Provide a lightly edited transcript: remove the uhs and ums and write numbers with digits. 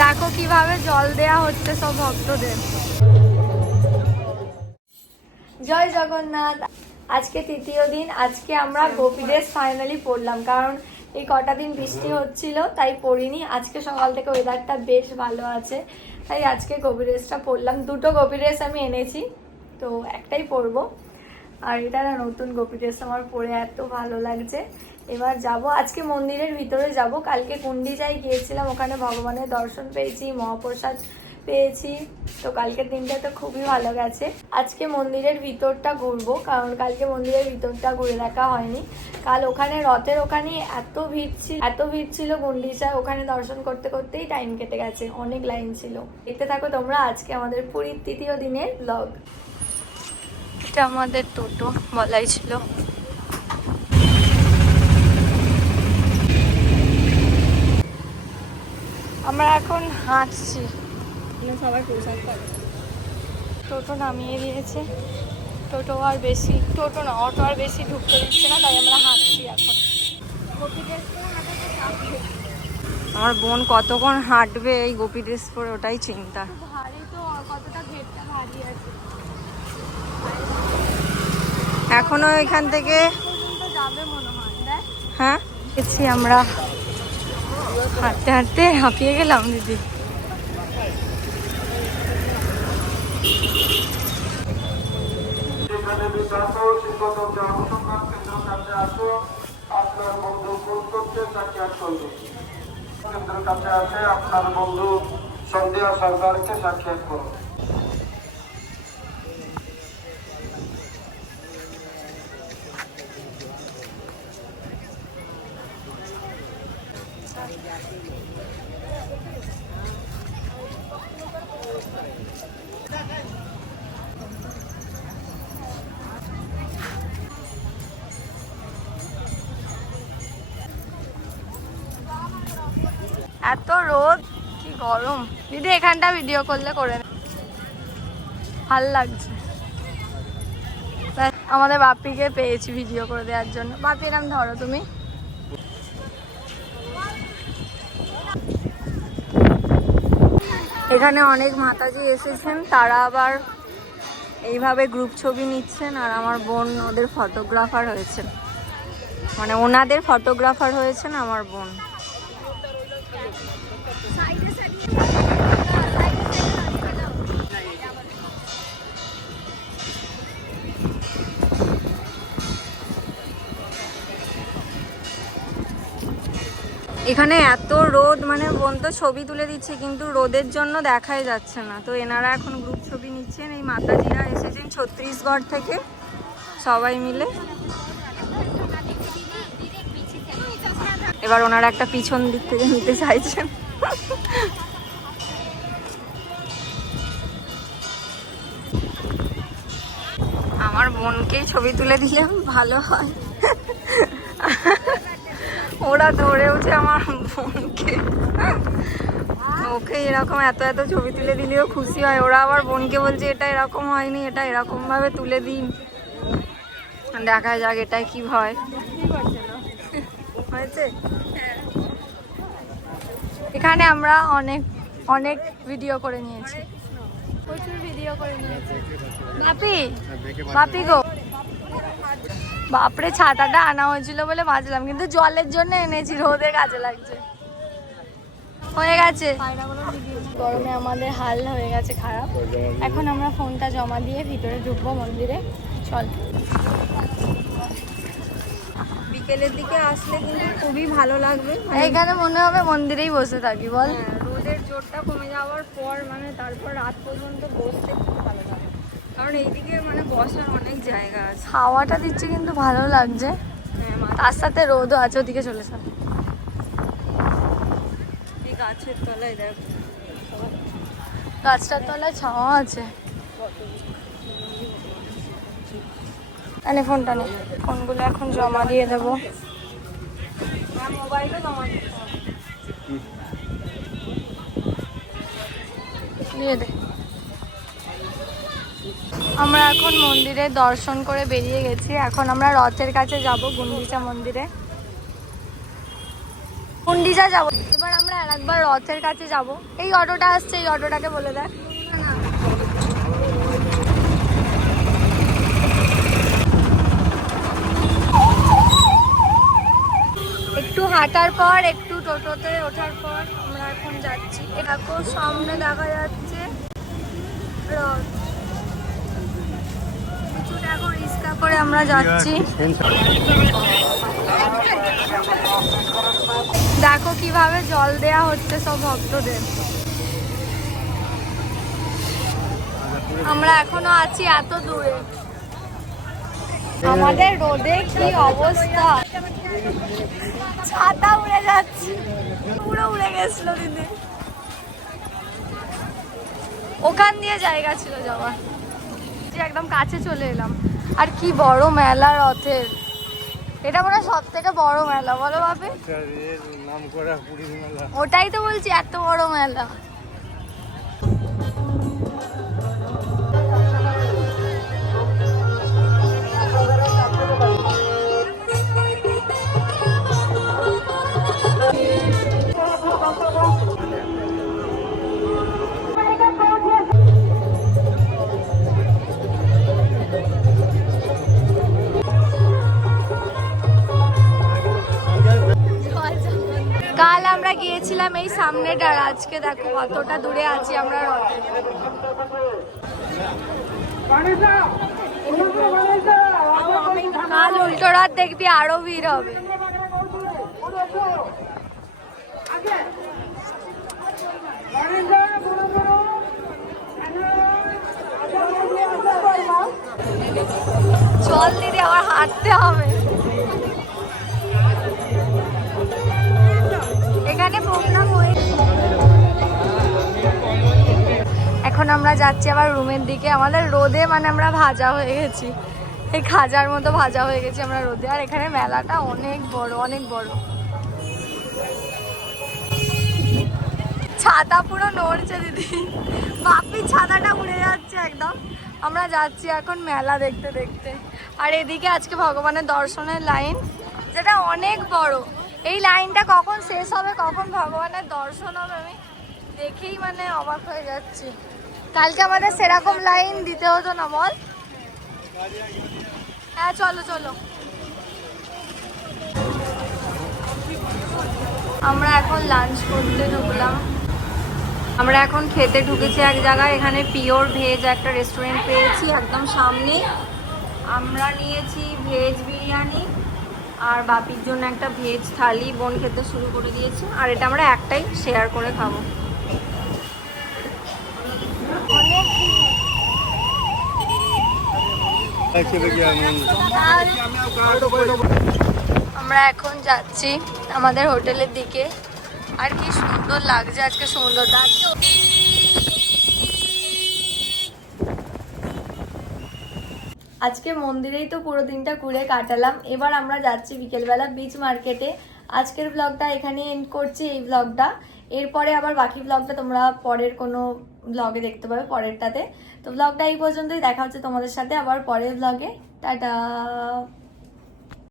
দেখো কিভাবে জল দেয়া হচ্ছে সব ভক্তদের। জয় জগন্নাথ। আজকে তৃতীয় দিন। আজকে আমরা গোপী ড্রেস ফাইনালি পরলাম, কারণ এই কটা দিন বৃষ্টি হচ্ছিল তাই পরিনি। আজকে সকাল থেকে ওয়েদারটা বেশ ভালো আছে, তাই আজকে গোপী ড্রেসটা পরলাম। দুটো গোপী ড্রেস আমি এনেছি, তো একটাই পরবো। আর এটা না নতুন গোপী ড্রেস, আমার পরে এত ভালো লাগছে। এবার যাব আজকে মন্দিরের ভিতরে যাব। কালকে কুন্ডিজায় গিয়েছিলাম, ওখানে ভগবানের দর্শন পেয়েছি, মহাপ্রসাদ পেয়েছি, তো কালকের দিনটা তো খুবই ভালো গেছে। আজকে মন্দিরের ভিতরটা ঘুরবো, কারণ কালকে মন্দিরের ভিতরটা ঘুরে দেখা হয়নি। কাল ওখানে রথের ওখানে এত ভিড় ছিল গুন্ডিচায়, ওখানে দর্শন করতে করতেই টাইম কেটে গেছে, অনেক লাইন ছিল। দেখতে থাকো তোমরা আজকে আমাদের পুরীর তৃতীয় দিনের ব্লগ। এটা আমাদের টোটো বলাই ছিল। আমরা এখন হাঁটছি, সবাই প্রসাদ পাচ্ছে। টোটো নামিয়ে দিয়েছে, টোটো আর বেশি, টোটো না অটো আর বেশি ঢুকতে দিচ্ছে না, তাই আমরা হাঁটছি এখন। আমার বোন কতক্ষণ হাঁটবে এই গোপী ড্রেস পরে, ওটাই চিন্তা। ভারী তো, কতটা ঘেরটা ভারী আছে। এখনো এখান থেকে যাবে মনে হয়। দেখ হ্যাঁ গেছি আমরা, হাঁটতে হাঁটতে হাঁপিয়ে গেলাম দিদি। আপনার বন্ধু সন্ধ্যা সরকারকে সাক্ষাৎ করুন। এত রোদ, কি গরম। দিদি এখানটা ভিডিও করলে করে নে, ভাল লাগছে। আমাদের বাপিকে পেয়েছি ভিডিও করে দেওয়ার জন্য। বাপি নাম ধরো তুমি। এখানে অনেক মাতাজি এসেছেন, তারা আবার এইভাবে গ্রুপ ছবি নিচ্ছেন, আর আমার বোন ওদের ফটোগ্রাফার হয়েছেন, মানে ওনাদের ফটোগ্রাফার হয়েছেন আমার বোন। এখানে এত রোদ, মানে বোন তো ছবি তুলে দিচ্ছে কিন্তু রোদের জন্য দেখাই যাচ্ছে না। তো এনারা এখন গ্রুপ ছবি নিচ্ছেন। এই মাতাজিরা এসেছেন ছত্তিশগড় থেকে সবাই মিলে। এবার ওনারা একটা পিছন দিক থেকে নিতে চাইছেন। আমার বোনকেই ছবি তুলে দিলে ভালো হয়। ওরা ধরেওছে আমার বোনকে, ওকে এরকম এত এত ছবি তুলে দিলেও খুশি হয়। ওরা আবার বোনকে বলছে এটা এরকম হয়নি, এটা এরকম ভাবে তুলে দিন, দেখা যাক এটাই কি হয়। হয়েছে। এখানে আমরা অনেক অনেক ভিডিও করে নিয়েছি, প্রচুর ভিডিও করে নিয়েছি। বাপি, বাপি গো, বাপরে ছাতাটা আনা হয়েছিল বলে বাঁচলাম, কিন্তু জলের জন্য এনেছি, রোদে কাজে লাগছে। হয়ে গেছে, গরমে আমাদের হাল হয়ে গেছে খারাপ। এখন আমরা ফোনটা জমা দিয়ে ভিতরে ঢুকবো মন্দিরে। চল। বিকেলের দিকে আসলে কিন্তু খুবই ভালো লাগবে। এইখানে মনে হবে মন্দিরেই বসে থাকি, বল। রোদের জোরটা কমে যাওয়ার পর মানে তারপর রাত পর্যন্ত বসতে খুব ভালো লাগে, কারণ এইদিকে মানে বসার অনেক জায়গা আছে। হাওয়াটা দিচ্ছে কিন্তু ভালো লাগছে, তার সাথে রোদও আছে। ওদিকে চলে যাবে, এই গাছের তলায় দেখো, গাছটার তলায় ছাওয়া আছে। ফোনটা নে, ফোনগুলো এখন জমা দিয়ে দেবো। মোবাইলও জমা দিতে হবে। দিয়ে দে। আমরা এখন মন্দিরে দর্শন করে বেরিয়ে গেছি। এখন আমরা রথের কাছে যাব, গুন্ডিচা মন্দিরে গুন্ডিচা যাব। এবার আমরা আরেকবার রথের কাছে যাব। এই অটোটা আসছে, এই অটোটাকে বলে দেখ। একটু হাঁটার পর, একটু টোটোতে ওঠার পর আমরা এখন যাচ্ছি। এটা খুব সামনে দেখা যাচ্ছে রথ। কিছুটা এখন রিক্সা করে আমরা যাচ্ছি। দেখো কিভাবে জল দেয়া হচ্ছে সব ভক্তদের। আমরা এখনো আছি এত দূরে। আমাদের রোদে কি অবস্থা, ছাতা উড়ে যাচ্ছে, পুরো উড়ে গেছিল দিদি। ওখান দিয়ে জায়গা ছিল যাওয়ার, যে একদম কাছে চলে এলাম। আর কি বড় মেলা রথের, এটা মনে হয় সব থেকে বড় মেলা, বলো বাপি? ওটাই তো বলছি, এত বড় মেলা। কাল আমরা গিয়েছিলাম এই সামনেটার, আজকে দেখো কতটা দূরে আছি আমরা রথে। কাল উল্টো রথ দেখবি আরো ভিড় হবে। চল দিদি, আবার হাঁটতে হবে। এখানে প্রোগ্রাম হয়েছে। এখন আমরা যাচ্ছি আবার রুমের দিকে। আমাদের রোদে মানে আমরা ভাজা হয়ে গেছি, এই খাজার মতো ভাজা হয়ে গেছি আমরা রোদে। আর এখানে মেলাটা অনেক বড়, অনেক বড়। ছাতা পুরো নড়ছে দিদি, বাপির ছাতাটা উড়ে যাচ্ছে একদম। আমরা যাচ্ছি এখন মেলা দেখতে দেখতে। আর এদিকে আজকে ভগবানের দর্শনের লাইন, যেটা অনেক বড়। এই লাইনটা কখন শেষ হবে, কখন ভগবানের দর্শন হবে, আমি দেখেই মানে অবাক হয়ে যাচ্ছি। কালকে আমাদের সেরকম লাইন দিতে হতো না, বল? হ্যাঁ চলো চলো। আমরা এখন লাঞ্চ করতে ঢুকলাম। আমরা এখন খেতে ঢুকেছি এক জায়গায়। এখানে পিওর ভেজ একটা রেস্টুরেন্ট পেয়েছি একদম সামনে। আমরা নিয়েছি ভেজ বিরিয়ানি, আর বাপির জন্য একটা ভেজ থালি বোন খেতে শুরু করে দিয়েছে। আর এটা আমরা একটাই শেয়ার করে খাবো। আমরা এখন যাচ্ছি আমাদের হোটেলের দিকে। আর কি সুন্দর লাগছে আজকে সমুদ্রটা। আজকে মন্দিরেই তো পুরো দিনটা ঘুরে কাটালাম। এবার আমরা যাচ্ছি বিকেলবেলা বিচ মার্কেটে। আজকের ব্লগটা এখানে এন্ড করছি, এই ব্লগটা। এরপরে আবার বাকি ব্লগটা তোমরা পরের কোনো ব্লগে দেখতে পাবে, পরেরটাতে। তো ব্লগটা এই পর্যন্তই। দেখা হচ্ছে তোমাদের সাথে আবার পরের ব্লগে। টাটা।